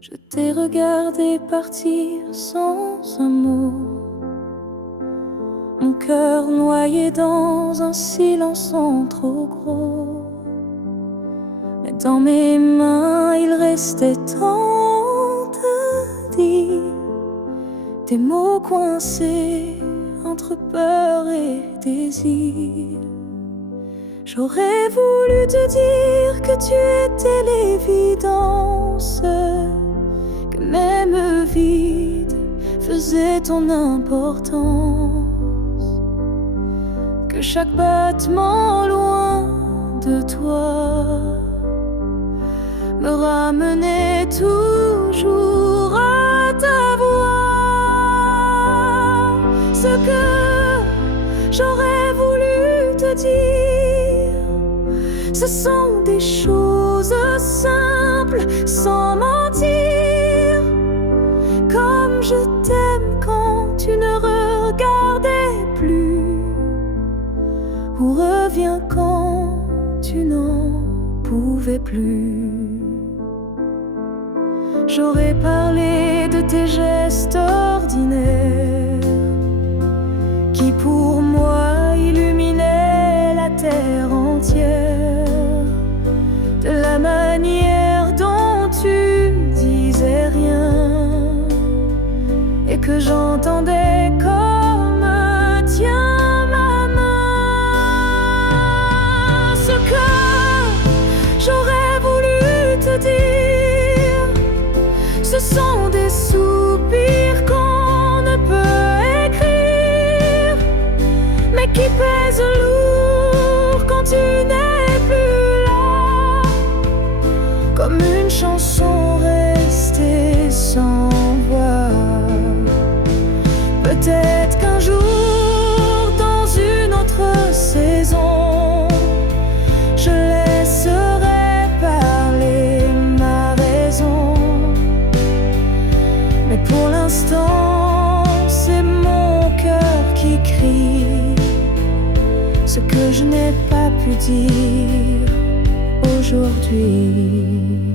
Je t'ai regardé partir sans un mot, mon cœur noyé dans un silence trop gros. Mais dans mes mains il restait tant à dire, des mots coincés entre peur et désir. J'aurais voulu te dire que tu étais l'évidence, que même vide faisait ton importance, que chaque battement loin de toi me ramenait toujours à ta voix. Ce que j'aurais voulu te dire, ce sont des choses simples, sans mentir. Comme je t'aime quand tu ne regardais plus, ou reviens quand tu n'en pouvais plus. J'aurais parlé de tes gestes ordinaires qui pour moi illuminaient la terre entière, de la manière dont tu disais rien et que j'entendais comme tiens ma main. Ce que j'aurais voulu te dire, ce sont des soupirs qu'on ne peut écrire, mais qui pèsent lourd quand tu n'es plus là, comme une chanson restée sans voix. Peut-être qu'un jour, dans une autre saison, je laisserai parler ma raison. Mais pour l'instant, c'est mon cœur qui crie ce que je n'ai pas pu dire aujourd'hui.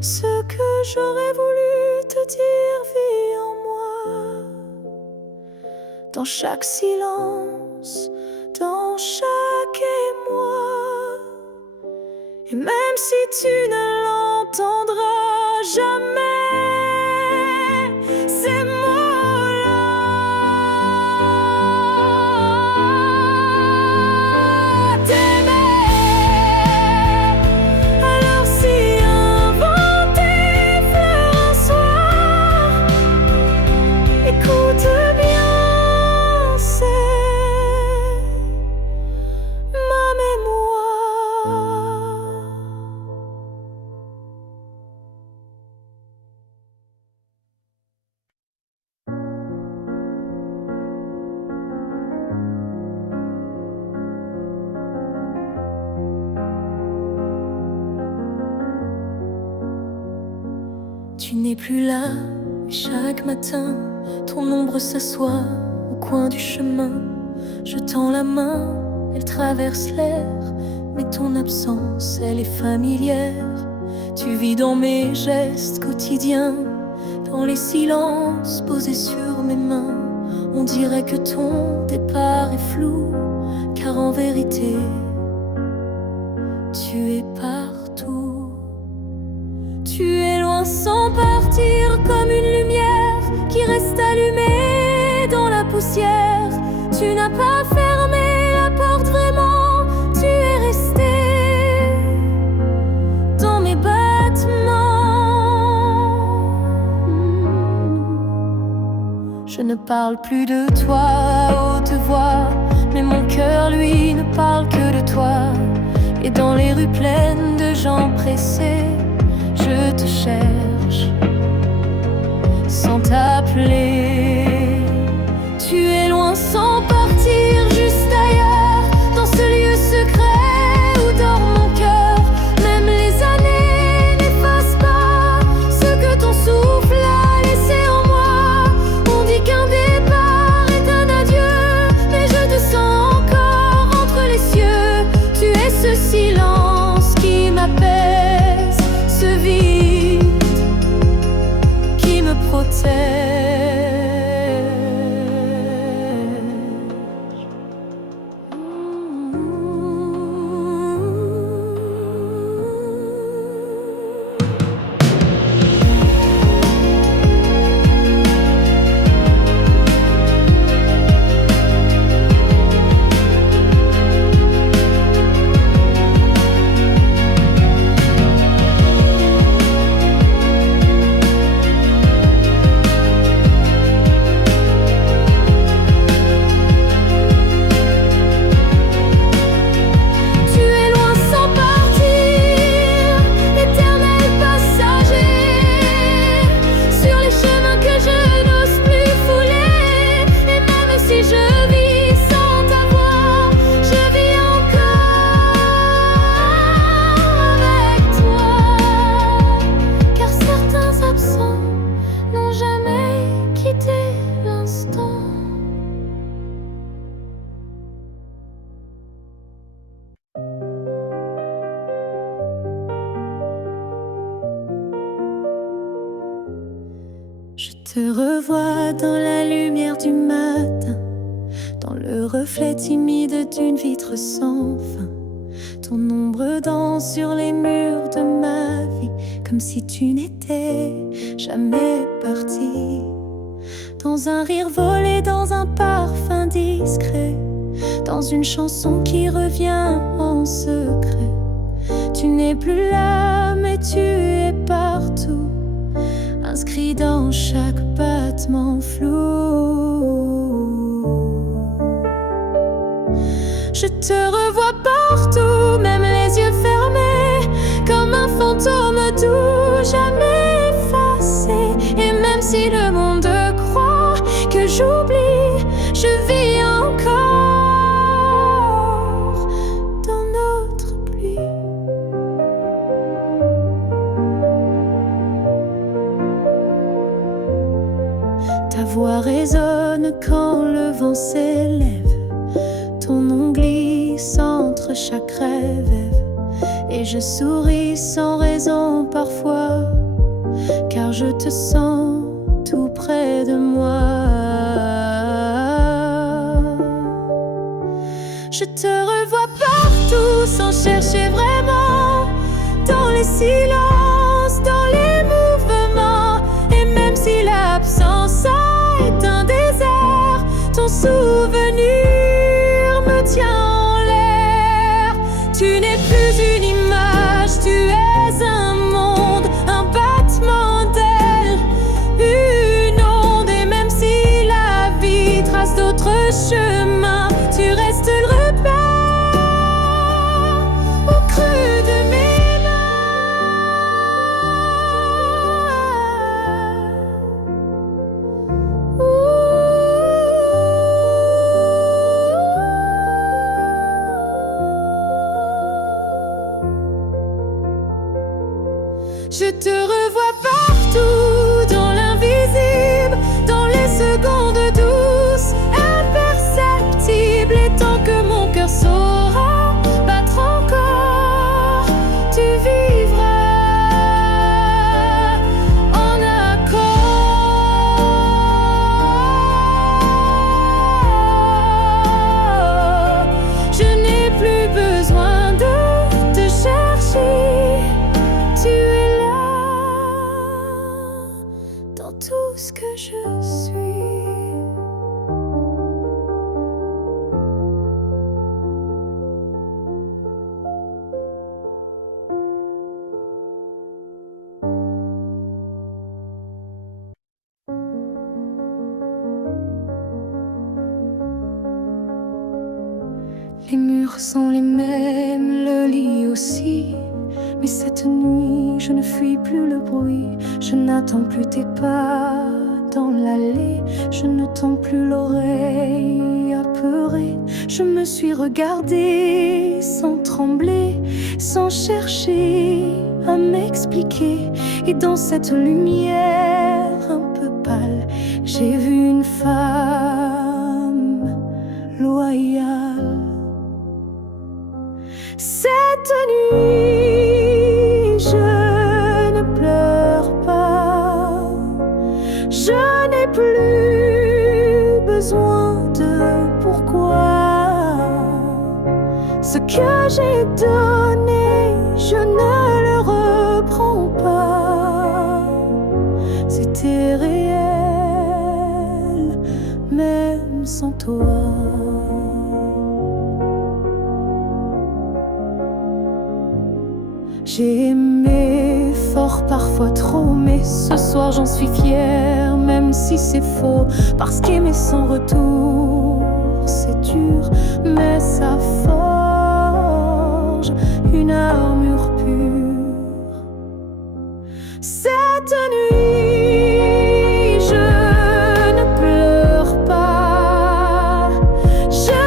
Ce que j'aurais voulu te dire vit en moi, dans chaque silence, dans chaque émoi. Et même si tu ne l'entendras jamais, ces mots-là, t'aimer. Alors si inventer fleur un soir, écoute bien, c'est ma mémoire. Tu n'es plus là, mais chaque matin, ton ombre s'assoit au coin du chemin. Je tends la main, elle traverse l'air, mais ton absence, elle est familière. Tu vis dans mes gestes quotidiens, dans les silences posés sur mes mains. On dirait que ton départ est flou, car en vérité, tu es partout. Tu es loin sans partir, comme une lumière qui reste allumée dans la poussière. Tu n'as pas fermé la porte vraiment, tu es resté dans mes battements. Je ne parle plus de toi à haute voix, mais mon cœur lui ne parle que de toi. Et dans les rues pleines de gens pressés, je te cherche sans t'appeler. Tu es loin sans partir, juste ailleurs, dans ce lieu secret où dort mon cœur. Même les années n'effacent pas ce que ton souffle a laissé en moi. On dit qu'un départ est un adieu. Je te revois dans la lumière du matin, dans le reflet timide d'une vitre sans fin. Ton ombre danse sur les murs de ma vie, comme si tu n'étais jamais parti. Dans un rire volé, dans un parfum discret, dans une chanson qui revient en secret. Tu n'es plus là, mais tu es partout, inscrit dans chaque battement flou. Je te revois partout, même les yeux fermés, comme un fantôme doux, jamais effacé. Et même si le monde croit que j'oublie, je vis encore dans notre pluie. Ta voix résonne quand le vent s'élève, ton nom glisse entre chaque rêve. Et je souris sans raison parfois, car je te sens tout près de moi. Je te revois partout sans chercher vraiment, dans les silences, dans les mouvements. Et même si l'absence est un désert, ton souvenir me tient en l'air. Tu n'es plus une image, tu es un monde, un battement d'ailes, une onde. Et même si la vie trace d'autres chemins, tu restes le repère au creux de mes Je te revois partout, dans l'invisible, dans les secondes douces, imperceptibles. Et tant que mon cœur saura battre encore, tu vivras en accord. Je n'ai plus besoin de te chercher, tu es dans tout ce que je suis. Les murs sont les mêmes, le lit aussi. Mais cette nuit, je ne fuis plus le bruit. Je n'attends plus tes pas dans l'allée. Je ne tends plus l'oreille apeurée. Je me suis regardée sans trembler, sans chercher à m'expliquer. Et dans cette lumière un peu pâle, j'ai vu une femme loyale. Cette nuit, je ne pleure pas, je Je n'ai plus besoin de pourquoi. Ce que j'ai donné, je ne le reprends pas. C'était réel, même sans toi. J'ai aimé fort, parfois trop, mais ce soir j'en suis fière, même si c'est faux. Parce qu'aimer sans retour, c'est dur, mais ça forge une armure pure. Cette nuit, je ne pleure pas. Je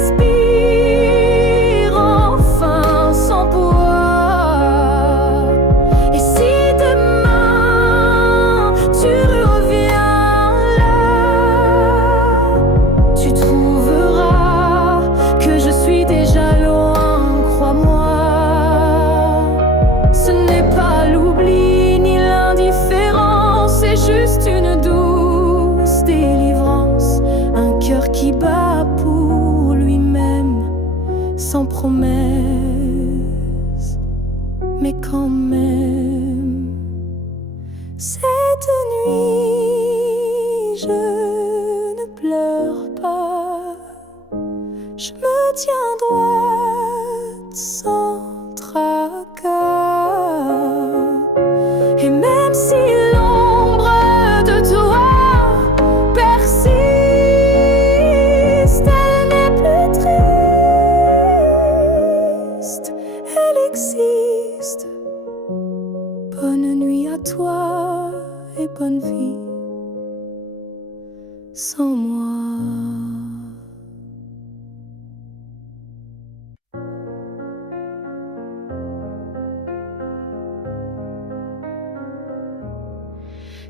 respire enfin sans poids. Et si demain tu reviens là, tu trouveras que je suis déjà loin, crois-moi. Ce n'est pas l'oubli ni l'indifférence, c'est juste une douce délivrance. Un cœur qui bat pour lui-même, sans promesse, mais quand même. Cette nuit, je ne pleure pas. Je me tiens droite sans tracas. Et même si l'ombre de toi persiste, elle n'est plus triste, elle existe. Bonne nuit à toi et bonne vie sans moi.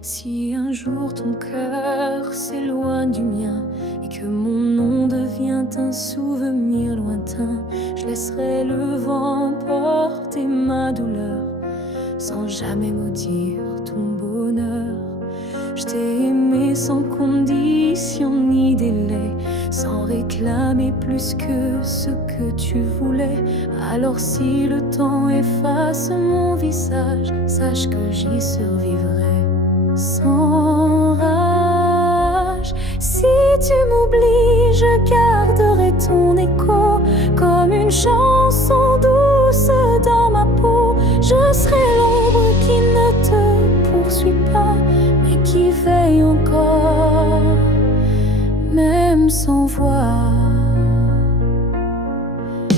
Si un jour ton cœur s'éloigne du mien et que mon nom devient un souvenir lointain, je laisserai le vent porter ma douleur sans jamais maudire ton bonheur. Je t'ai aimé sans condition ni délai, sans réclamer plus que ce que tu voulais. Alors si le temps efface mon visage, sache que j'y survivrai sans rage. Si tu m'oublies, je garderai ton écho comme une chanson douce dans ma peau. Je serai l'ombre qui ne te poursuit pas, mais qui veille encore, même sans voix.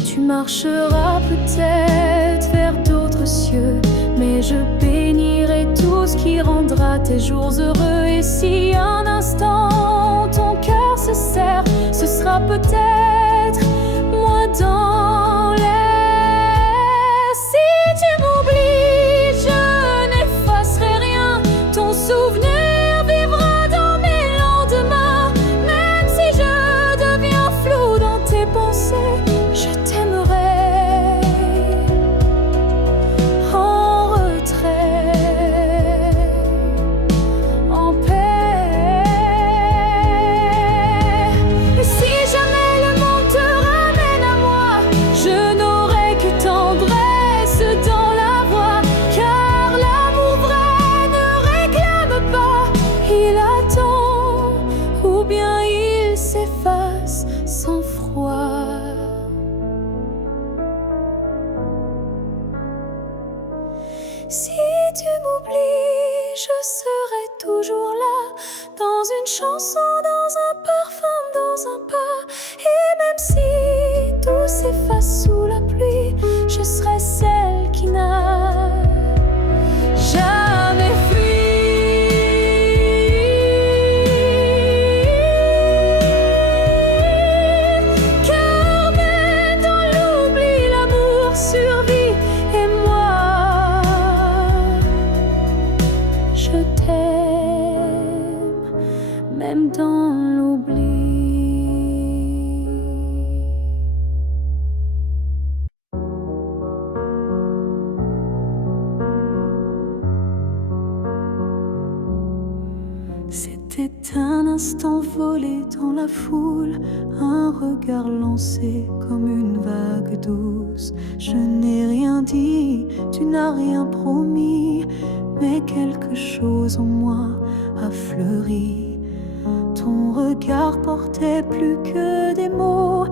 Tu marcheras peut-être vers d'autres cieux, mais je bénirai tout ce qui rendra tes jours heureux. Et si un instant ton cœur se serre, ce sera peut-être moi dans l'air. Si tu m'oublies, je n'effacerai rien. Ton souvenir vivra dans mes lendemains. Même si je deviens flou dans tes pensées, je t'aimerai en retrait, en paix. Et si jamais le monde te ramène à moi, je n'aurai que tendresse dans la voix. Car l'amour vrai ne réclame pas, il attend, ou bien il s'efface sans froid. Si tu m'oublies, je serai toujours là, dans une chanson, dans un parfum, dans un pas. Et même si tout s'efface sous la pluie, je serai celle qui n'a jamais fui. Car même dans l'oubli, l'amour survit. Et moi, je t'aime, même dans l'oubli. C'est C'était un instant volé dans la foule, un regard lancé comme une vague douce. Je n'ai rien dit, tu n'as rien promis, mais quelque chose en moi a fleuri. Ton regard portait plus que des mots,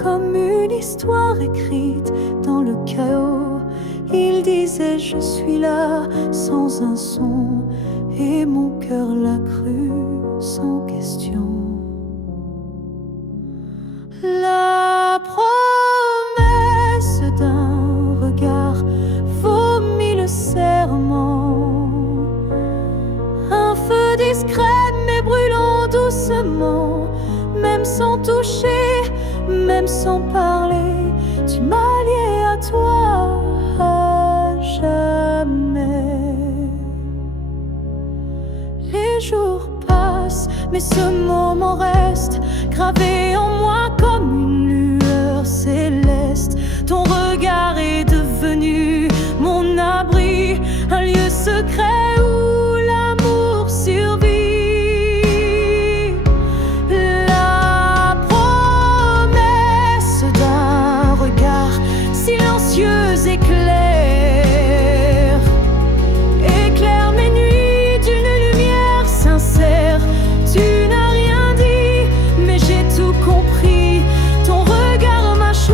comme une histoire écrite dans le chaos. Il disait je suis là sans un son, et mon cœur l'a cru sans question. La promesse d'un regard vaut mille serments. Un feu discret mais brûlant doucement, même sans toucher, même sans parler, tu m'as lié à toi à jamais. Les jours passent, mais ce moment reste gravé en moi comme une lueur céleste. Ton regard est devenu mon abri, un lieu secret où l'amour survit. La promesse d'un regard silencieux éclaire mes nuits d'une lumière sincère. Tu n'as rien dit, mais j'ai tout compris. Ton regard m'a choisi.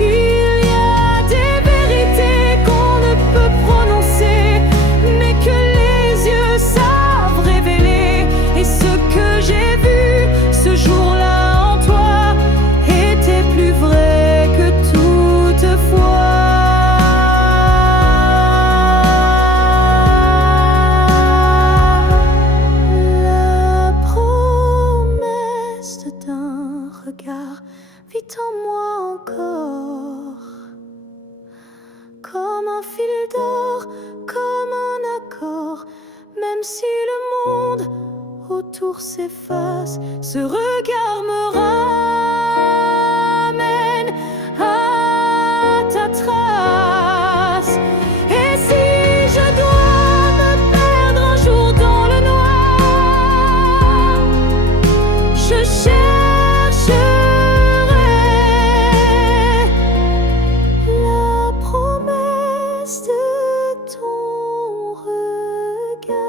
Il y a des vérités qu'on ne peut prononcer, mais que les yeux savent révéler. Et ce que j'ai vu ce jour-là en toi était plus vrai que toutefois. La promesse d'un regard vit en moi encore, comme un fil d'or, comme un accord. Même si le monde autour s'efface, ce regard me ramène à ta trace. Et si je dois me perdre un jour dans le noir, je chercherai la promesse de ton regard.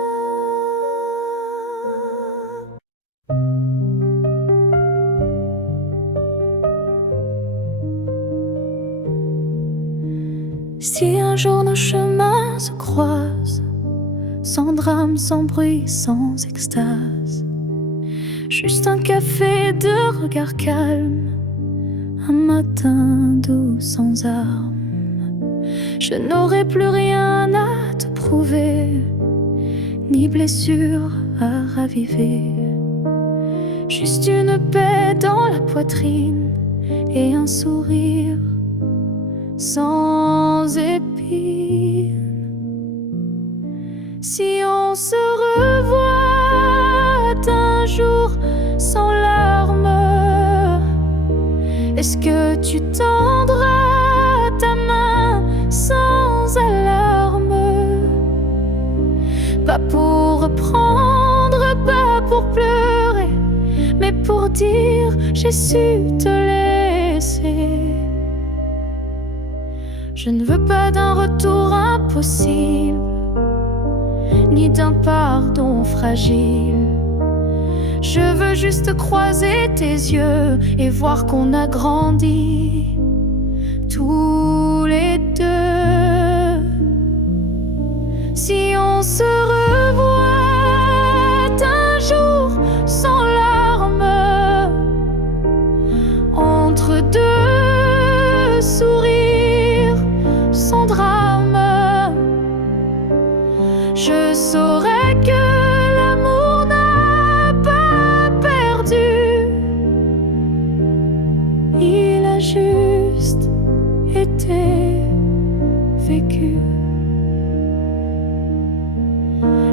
Si un jour nos chemins se croisent, sans drame, sans bruit, sans extase, juste un café de regard calme, un matin doux sans armes, je n'aurai plus rien à te prouver, ni blessure à raviver, juste une paix dans la poitrine et un sourire sans épines. Si on se revoit un jour sans larmes, est-ce que tu tendras ta main sans alarme? Pas pour reprendre, pas pour pleurer, mais pour dire j'ai su te laisser. Je ne veux pas d'un retour impossible, ni d'un pardon fragile. Je veux juste croiser tes yeux et voir qu'on a grandi tous les deux. Si on se revoit un jour sans larmes, entre deux sourires sans drame, je saurais que l'amour n'a pas perdu. Il a juste été vécu.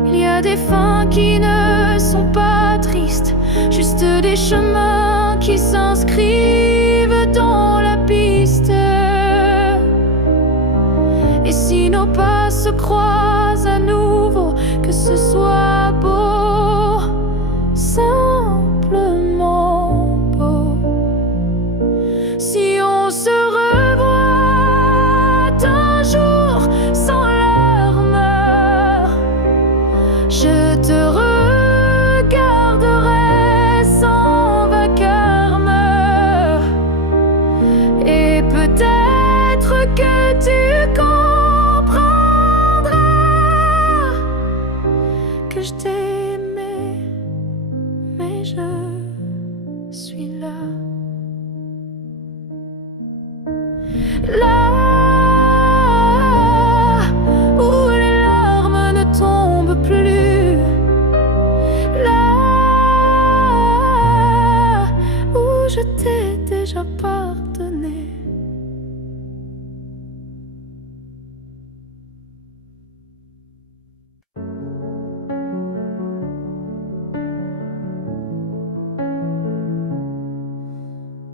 Il y a des fins qui ne sont pas tristes, juste des chemins qui s'inscrivent dans la piste. Et si nos pas se croisent à nouveau, que ce soit beau, simplement beau. Si on se revoit un jour sans larmes, je te regarderai sans vacarme, et peut-être que tu comprendras que je t'ai aimé, mais je suis là. Là où les larmes ne tombent plus, là où je t'ai déjà pardonné.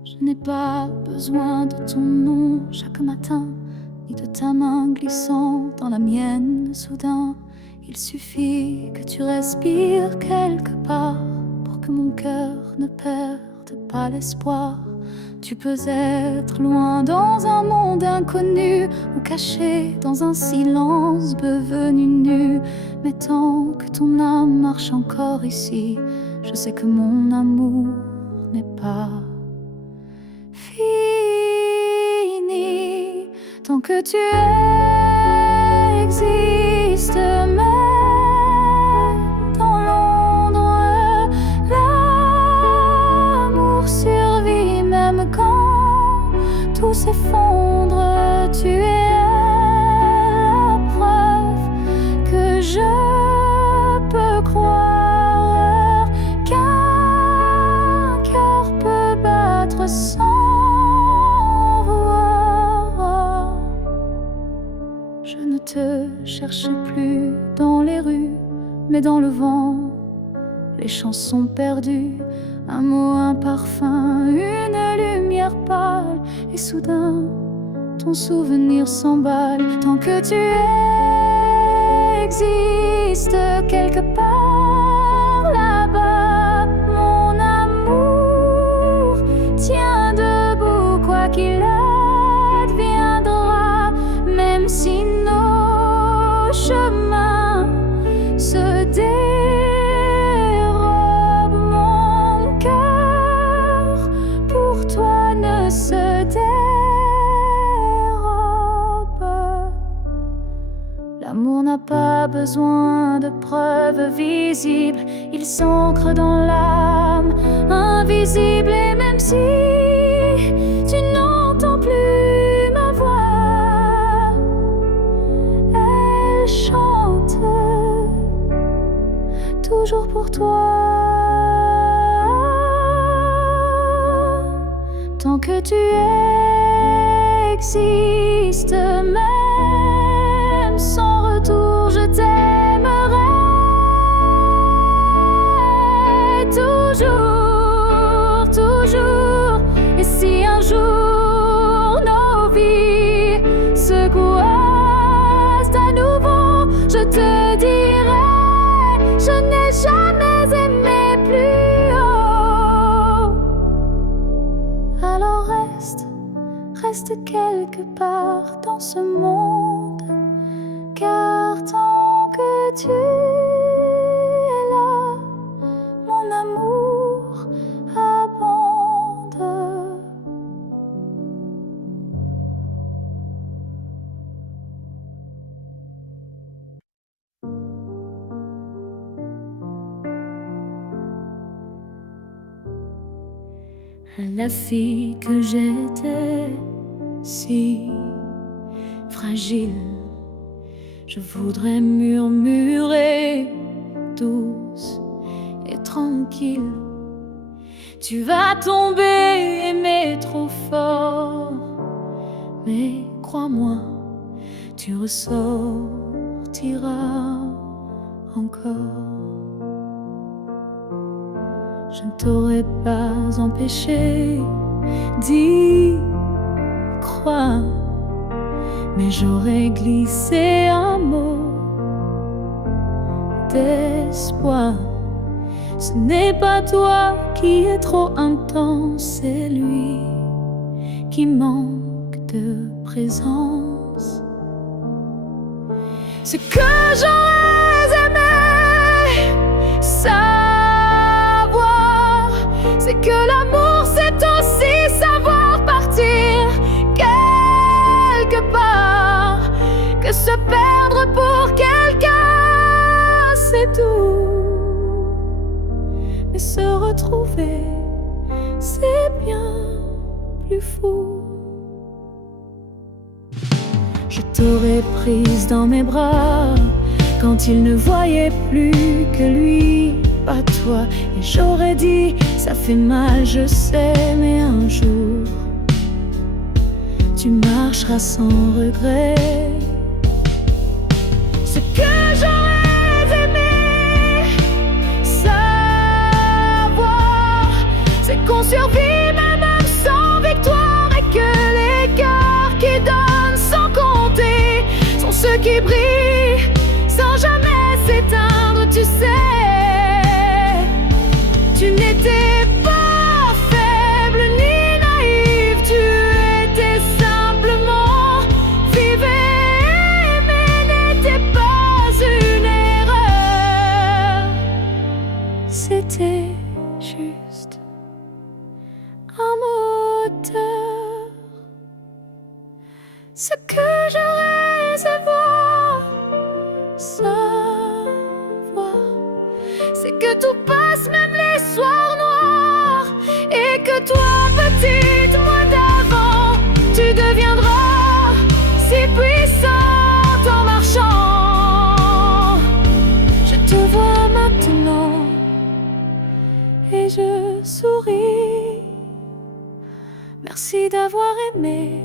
Je n'ai pas besoin de ton nom chaque matin, ni de ta main glissant dans la mienne soudain. Il suffit que tu respires quelque part pour que mon cœur ne perde pas l'espoir. Tu peux être loin dans un monde inconnu, ou caché dans un silence devenu nu. Mais tant que ton âme marche encore ici, je sais que mon amour n'est pas fini. Tant que tu existes, même dans l'ombre, l'amour survit. Même quand tout s'effondre, tu es la preuve que je peux croire qu'un cœur peut battre sans voir. Je ne te cherche plus dans les rues, mais dans le vent, les chansons perdues. Un mot, un parfum, une lumière pâle, et soudain, ton souvenir s'emballe. Tant que tu existes quelque part là-bas, mon amour tient debout, quoi qu'il adviendra. Même si nos chemins se dérobent, mon cœur pour toi ne se dérobe. L'amour n'a pas besoin de preuves visibles, il s'ancre dans l'âme, invisible. Et même si tu n'entends plus ma voix, elle chante toujours pour toi. Tant que tu existes, même sans retour, je t'aimerai toujours, toujours. Et si un jour nos vies se croisent à nouveau, je te dirai, je n'ai jamais aimé plus haut. Alors reste quelque part dans ce monde, car tant que tu es là, mon amour abonde. La fille que j'étais, si fragile, je voudrais murmurer douce et tranquille. Tu vas tomber, aimer trop fort, mais crois-moi, tu ressortiras encore. Je ne t'aurais pas empêché d'y croire, mais j'aurais glissé un mot d'espoir. Ce n'est pas toi qui es trop intense, c'est lui qui manque de présence. Ce que j'aurais aimé savoir, c'est que l'amour c'est aussi savoir partir quelque part, que se perdre pour quelqu'un c'est tout, mais se retrouver c'est bien plus fou. Je t'aurais prise dans mes bras quand il ne voyait plus que lui, pas toi. Et j'aurais dit, ça fait mal, je sais, mais un jour tu marcheras sans regret. Ce que j'aurais aimé savoir, c'est qu'on survit même sans victoire, et que les cœurs qui donnent sans compter sont ceux qui brillent sans jamais s'éteindre. Tu sais, tu n'étais pas faible ni naïve, tu étais simplement vive et aimer n'était pas une erreur, c'était juste un moteur. Ce que j'aurais savoir, c'est que tout passe, même les soirs noirs, et que toi, petite, moi d'avant, tu deviendras si puissante en marchant. Je te vois maintenant et je souris. Merci d'avoir aimé,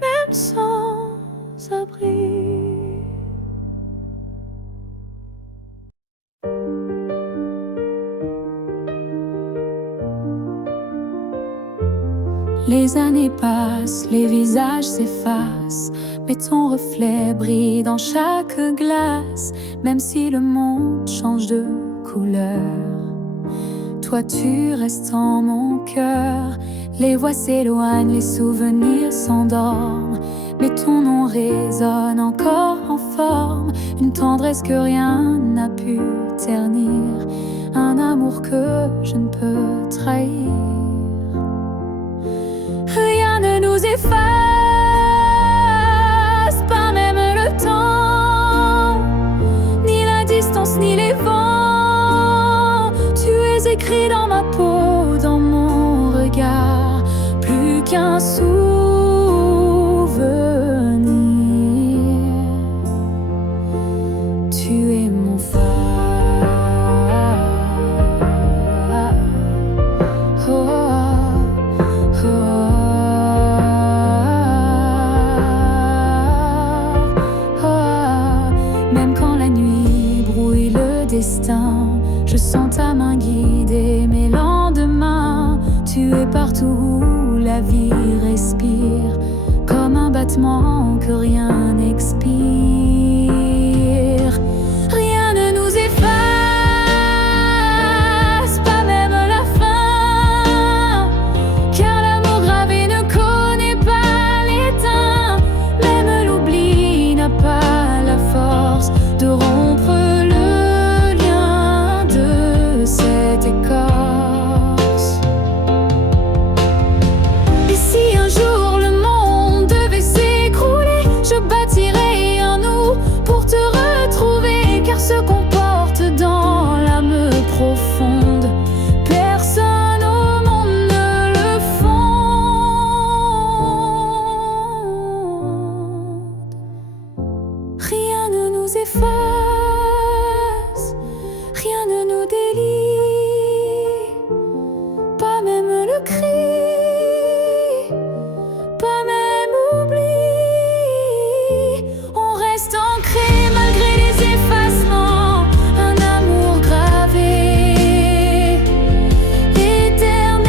même sans abri. Les années passent, les visages s'effacent, mais ton reflet brille dans chaque glace. Même si le monde change de couleur, toi tu restes en mon cœur. Les voix s'éloignent, les souvenirs s'endorment, mais ton nom résonne encore en forme. Une tendresse que rien n'a pu ternir, un amour que je ne peux trahir. Rien ne nous efface, pas même le temps, ni la distance, ni les vents. Tu es écrit dans ma peau, dans mon regard, plus qu'un souvenir. Tu es mon phare. Même quand la nuit brouille le destin, je sens ta main guider mes lendemains. Tu es partout où la vie respire, comme un battement que rien n'expire. Rien ne nous efface, pas même la fin, car l'amour gravé ne connaît pas l'étain. Même l'oubli n'a pas la force de rompre le lien de cette écorce. Et si un jour le monde devait s'écrouler, je bâtirai un nous pour te retrouver, car ce qu'on porte dans l'âme profonde, personne au monde ne le fonde. Rien ne nous efface, rien ne nous délie, pas même le cri, pas même oubli. On reste ancré malgré les effacements, un amour gravé éternellement.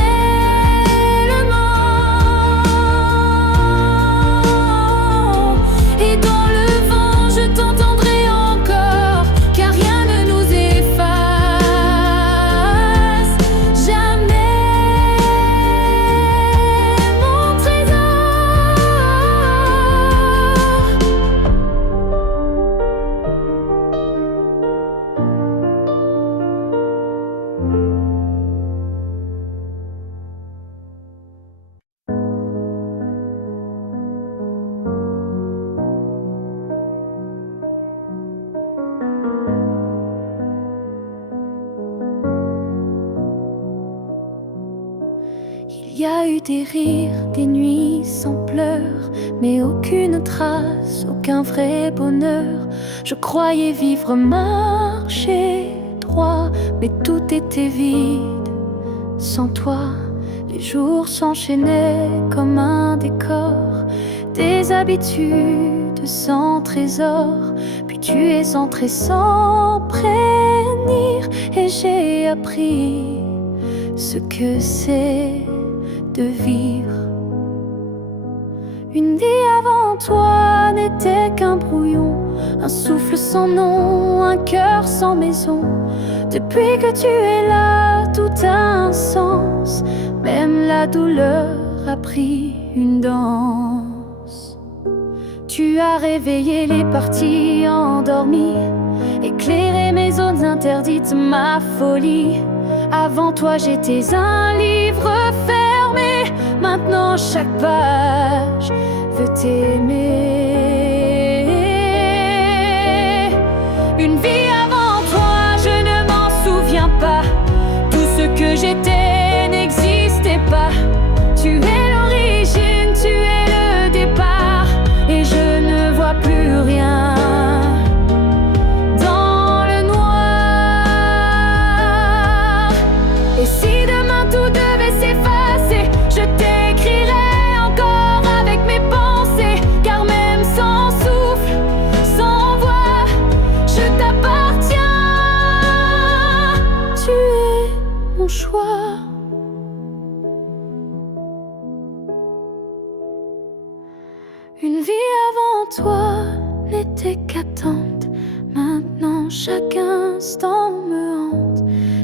des rires, des nuits sans pleurs, mais aucune trace, aucun vrai bonheur. Je croyais vivre, marcher droit, mais tout était vide sans toi. Les jours s'enchaînaient comme un décor, des habitudes sans trésor. Puis tu es entré sans prévenir, et j'ai appris ce que c'est de vivre. Une vie avant toi n'était qu'un brouillon, un souffle sans nom, un cœur sans maison. Depuis que tu es là, tout a un sens, même la douleur a pris une danse. Tu as réveillé les parties endormies, éclairé mes zones interdites, ma folie. Avant toi j'étais un livre fermé, maintenant chaque page veut t'aimer. Une vie avant toi, je ne m'en souviens pas. Tout ce que j'étais n'existait pas. Tu es l'origine, tu es le départ, et je ne vois plus rien. Et si demain tout devait s'effacer, je t'écrirais encore avec mes pensées. Car même sans souffle, sans voix, je t'appartiens. Tu es mon choix. Une vie avant toi n'était qu'attente, maintenant chaque instant me hante.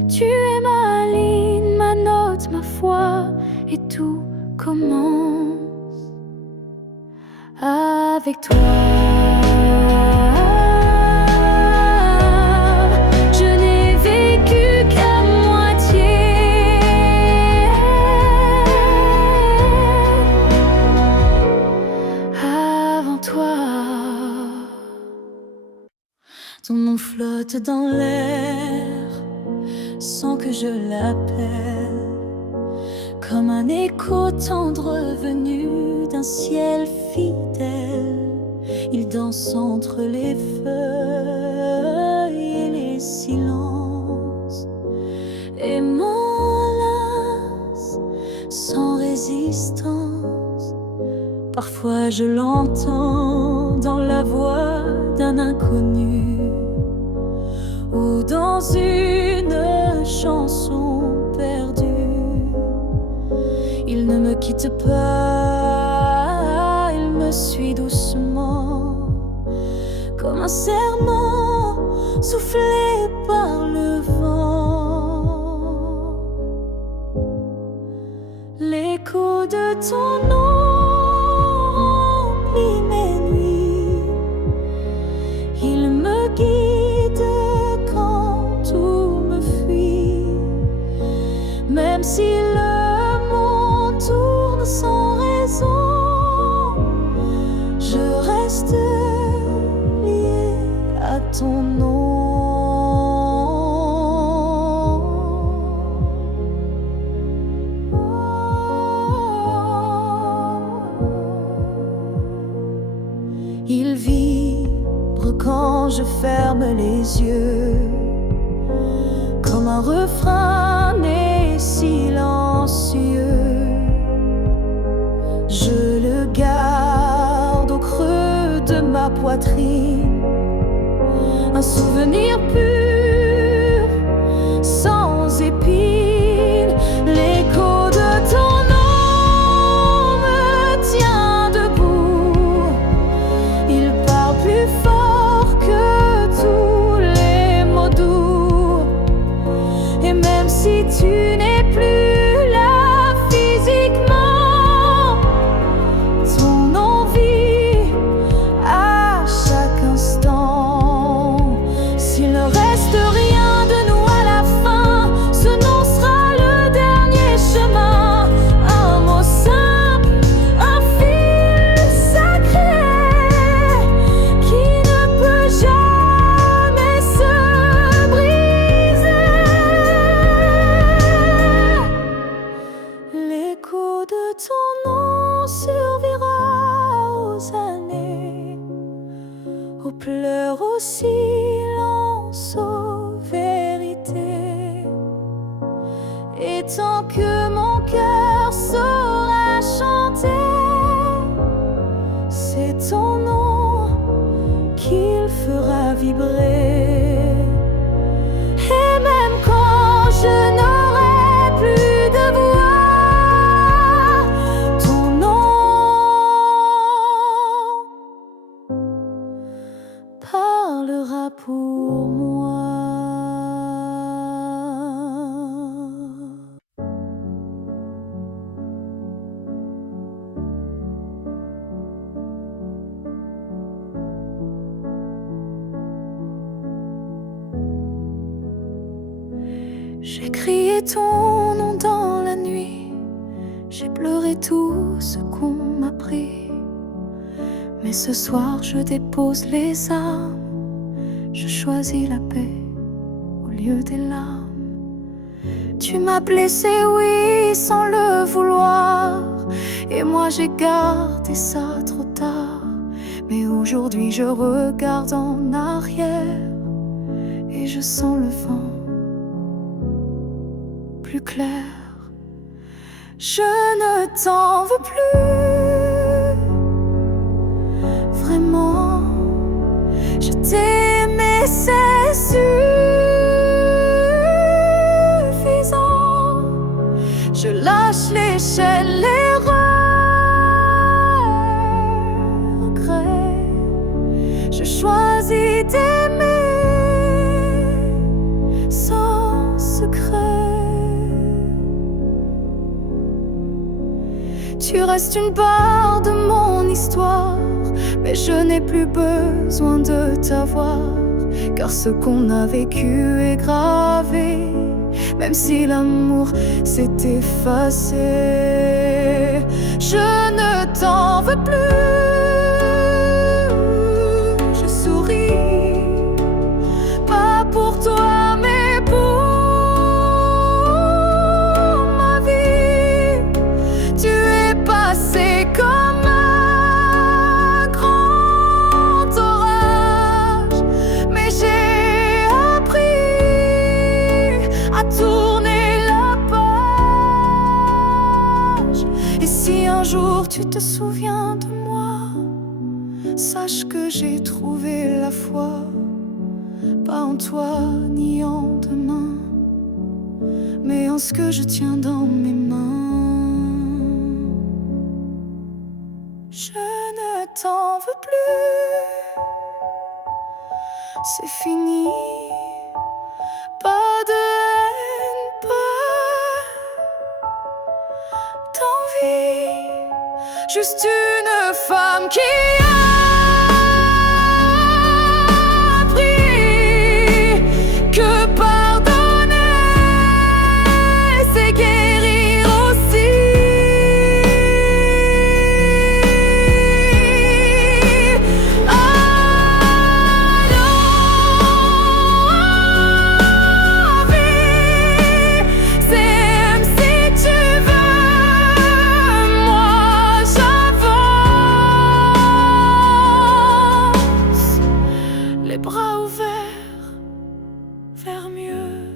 Tu es ma ligne, ma note, ma foi, et tout commence avec toi. Je n'ai vécu qu'à moitié. Avant toi, ton nom flotte dans l'air sans que je l'appelle, comme un écho tendre venu d'un ciel fidèle. Il danse entre les feuilles et les silences, et m'enlace sans résistance. Parfois je l'entends dans la voix d'un inconnu, ou dans une chanson perdue. Il ne me quitte pas, il me suit doucement, comme un serment soufflé par le vent. L'écho de ton nom remplit mes nuits, il me guide quand tout me fuit. Même si le monde tourne sans raison, je reste lié à ton nom. Il vibre quand je ferme les yeux, comme un refrain né silencieux. Je le garde au creux de ma poitrine, un souvenir pur, sans épines. L'écho de ton nom me tient debout, il parle plus fort que tous les mots doux. Et même si tu n'es plus là physiquement, ton envie à chaque instant. S'il ne reste silence aux vérités. Et tant que mon cœur saura chanter, c'est ton nom qu'il fera vibrer. Et même quand je n'aurai plus de voix, ton nom parlera pour moi. J'ai crié ton nom dans la nuit, j'ai pleuré tout ce qu'on m'a pris. Mais ce soir je dépose les armes, je choisis la paix au lieu des larmes. Tu m'as blessé, oui, sans le vouloir, et moi j'ai gardé ça trop tard. Mais aujourd'hui je regarde en arrière et je sens le vent plus clair. Je ne t'en veux plus, vraiment. Je t'ai aimé, c'est suffisant. Je lâche les chaînes, les regrets. Je choisis d'aimer sans secret. Tu restes une part de mon histoire, mais je n'ai plus besoin de t'avoir, car ce qu'on a vécu est gravé, même si l'amour s'est effacé. Je ne t'en veux plus, je souris, pas pour toi mais pour ma vie. Tu es passé comme un grand orage, mais j'ai appris à tourner la page. Et si un jour tu te souviens de moi, sache que j'ai trouvé la foi, pas en toi ni en demain, mais en ce que je tiens dans mes mains. Je ne t'en veux plus, c'est fini. Pas de haine, pas d'envie, juste une femme qui a appris que pardonner, c'est guérir aussi. Les bras ouverts vers mieux.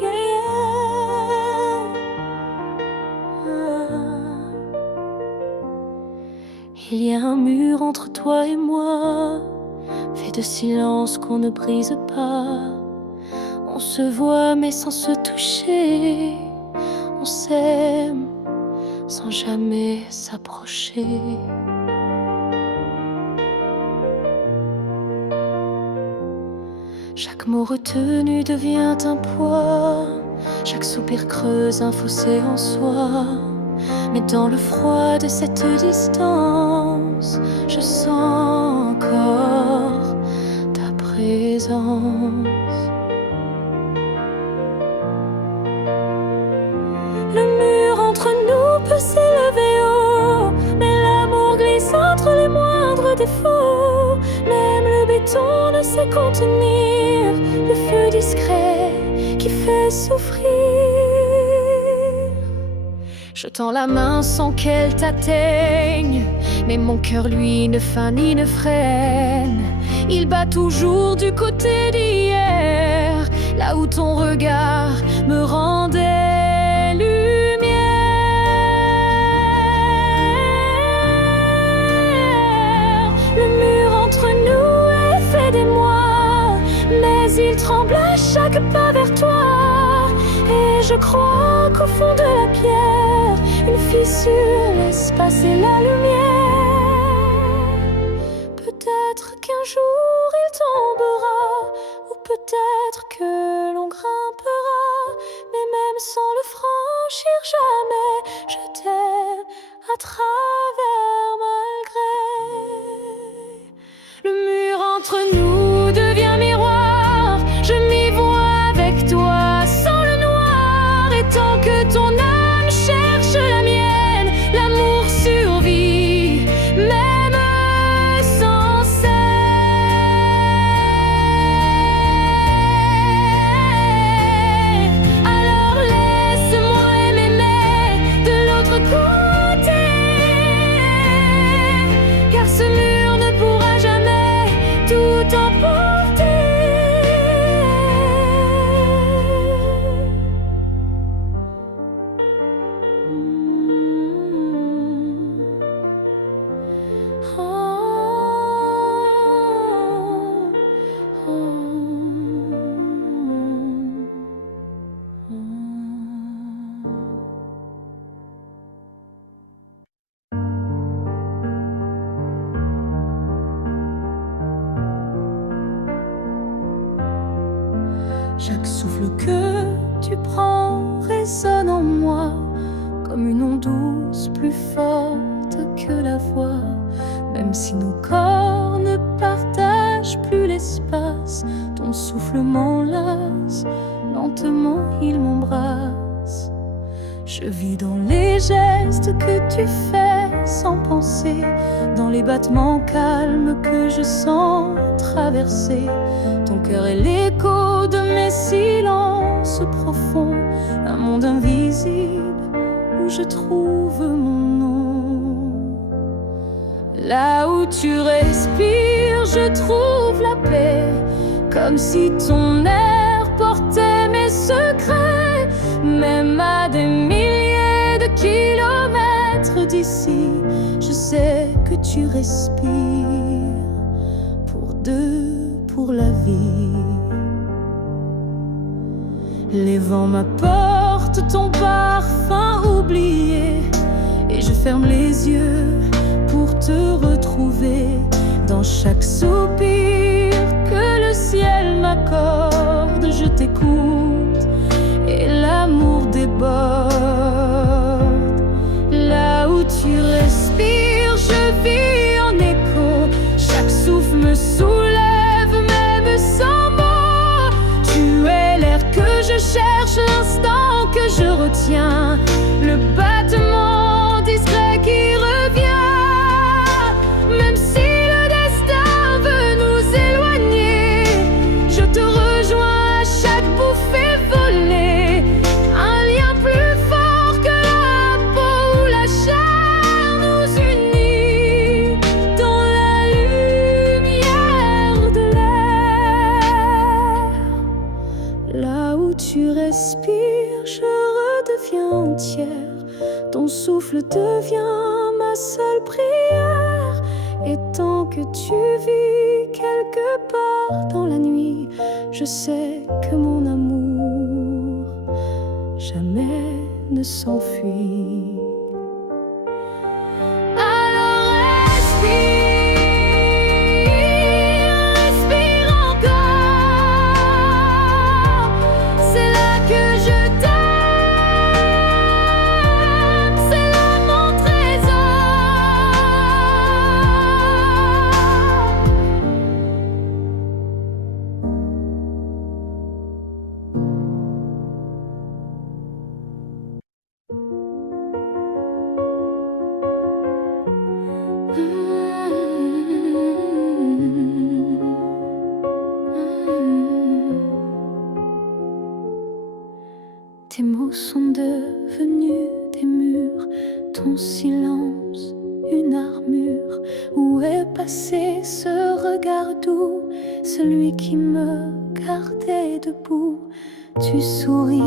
Yeah, yeah. Il y a un mur entre toi et moi, fait de silence qu'on ne brise pas. On se voit mais sans se toucher, on s'aime sans jamais s'approcher. Chaque mot retenu devient un poids, chaque soupir creuse un fossé en soi. Mais dans le froid de cette distance, je sens encore ta présence. Le mur entre nous peut s'élever haut, mais l'amour glisse entre les moindres défauts. Même le béton ne sait contenir le feu discret qui fait souffrir. Je tends la main sans qu'elle t'atteigne, mais mon cœur lui ne feint ni ne freine. Il bat toujours du côté d'hier, là où ton regard me rendait lumière. Le mur entre nous est fait d'émoi, mais il tremble à chaque pas vers toi. Et je crois qu'au fond de la pierre, une fissure laisse passer la lumière. Peut-être qu'un jour il tombera, ou peut-être que l'on grimpera, mais même sans le franchir jamais, je t'aime à travers malgré. Le mur entre nous devient miroir, je m'y vois avec toi sans le noir. Et tant que ton âme cherche la mienne, l'amour survit, même sans cesse. Alors laisse-moi m'aimer de l'autre côté, car ce mur ne pourra jamais tout emporter. Chaque souffle que tu prends résonne en moi comme une onde douce, plus forte que la voix. Même si nos corps ne partagent plus l'espace, ton souffle m'enlace, lentement il m'embrasse. Je vis dans les gestes que tu fais sans penser, dans les battements calmes que je sens traverser. Ton cœur est l'écho de mes silences profonds, un monde invisible où je trouve mon nom. Là où tu respires, je trouve la paix, comme si ton air portait mes secrets. Même à des milliers de kilomètres d'ici, je sais que tu respires pour deux, pour la vie. Les vents m'apportent ton parfum oublié, et je ferme les yeux pour te retrouver dans chaque soupir que le ciel m'accorde. Je t'écoute et l'amour déborde. Là où tu respires, je vis en écho. Chaque souffle me soulève, même sans mots. Tu es l'air que je cherche, l'instant que je retiens, le battement discret qui revient. Même si le destin veut nous éloigner, je te rejoins à chaque bouffée volée. Un lien plus fort que la peau ou la chair nous unit dans la lumière de l'air. Là où tu respires, je redeviens entière. Ton souffle devient ma seule prière. Et tant que tu vis quelque part dans la nuit, je sais que mon amour jamais ne s'enfuit. Alors respire, respire encore. C'est là que je t'aime, c'est là mon trésor. Tes mots sont devenus des murs, ton silence une armure. Où est passé ce regard doux, celui qui me gardait debout? Tu souris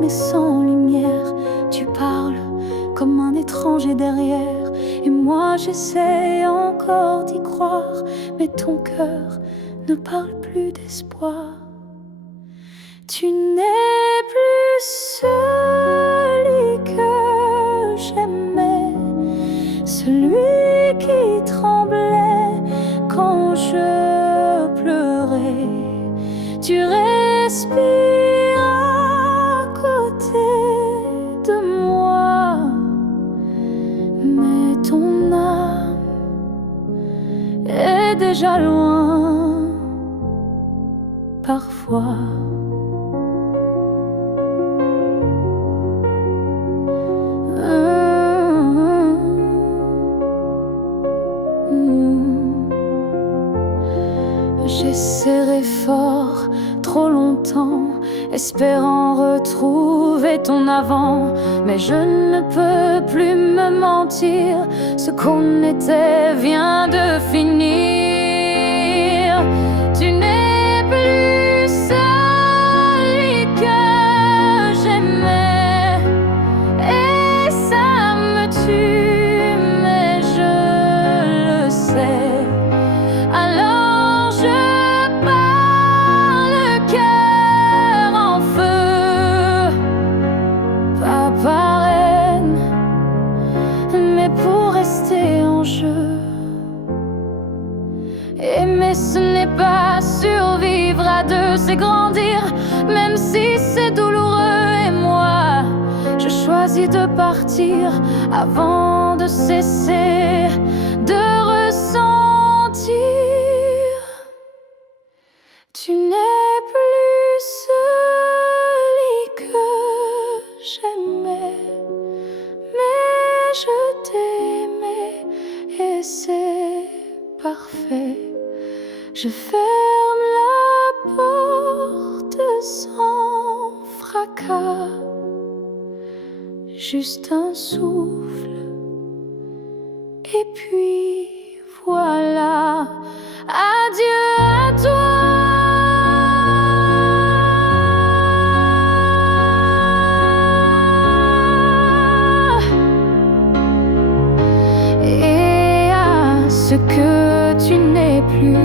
mais sans lumière, tu parles comme un étranger derrière. Et moi j'essaie encore d'y croire, mais ton cœur ne parle plus d'espoir. Tu n'es plus celui que j'aimais, celui qui tremblait quand je pleurais. Tu respires à côté de moi, mais ton âme est déjà loin parfois. J'ai serré fort trop longtemps, espérant retrouver ton avant. Mais je ne peux plus me mentir, ce qu'on était vient de finir. Tu n'es plus celui que j'aimais, et ça me tue, mais je le sais. Alors je pars le cœur en feu, pas par haine, mais pour rester en jeu. Aimer ce n'est pas survivre à deux, c'est grandir, même si c'est douloureux. Et moi, je choisis de partir avant de cesser de ressentir. Tu n'es plus celui que j'aimais, mais je t'aimais et c'est parfait. Je ferme la porte sans fracas, juste un souffle, et puis voilà. Adieu à toi. Et à ce que tu n'es plus.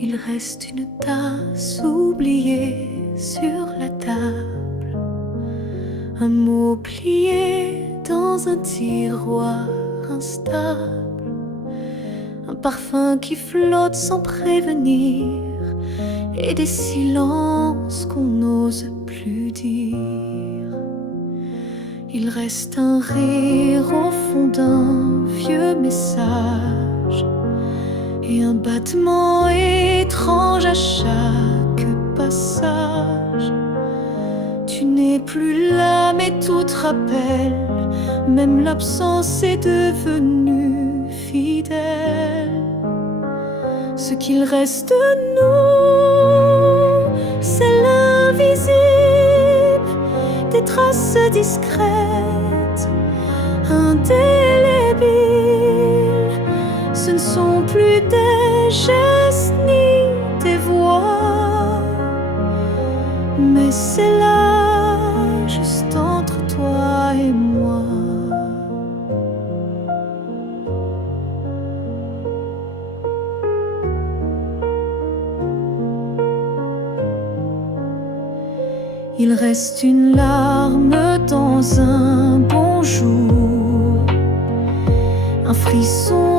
Il reste une tasse oubliée sur la table, un mot plié dans un tiroir instable, un parfum qui flotte sans prévenir, et des silences qu'on n'ose plus dire. Il reste un rire au fond d'un vieux message, et un battement étrange à chaque passage. Tu n'es plus là, mais tout te rappelle, même l'absence est devenue fidèle. Ce qu'il reste de nous, c'est l'invisible, des traces discrètes, indélébiles. Ce ne sont plus des gestes ni des voix, mais c'est là, juste entre toi et moi. Il reste une larme dans un bonjour, un frisson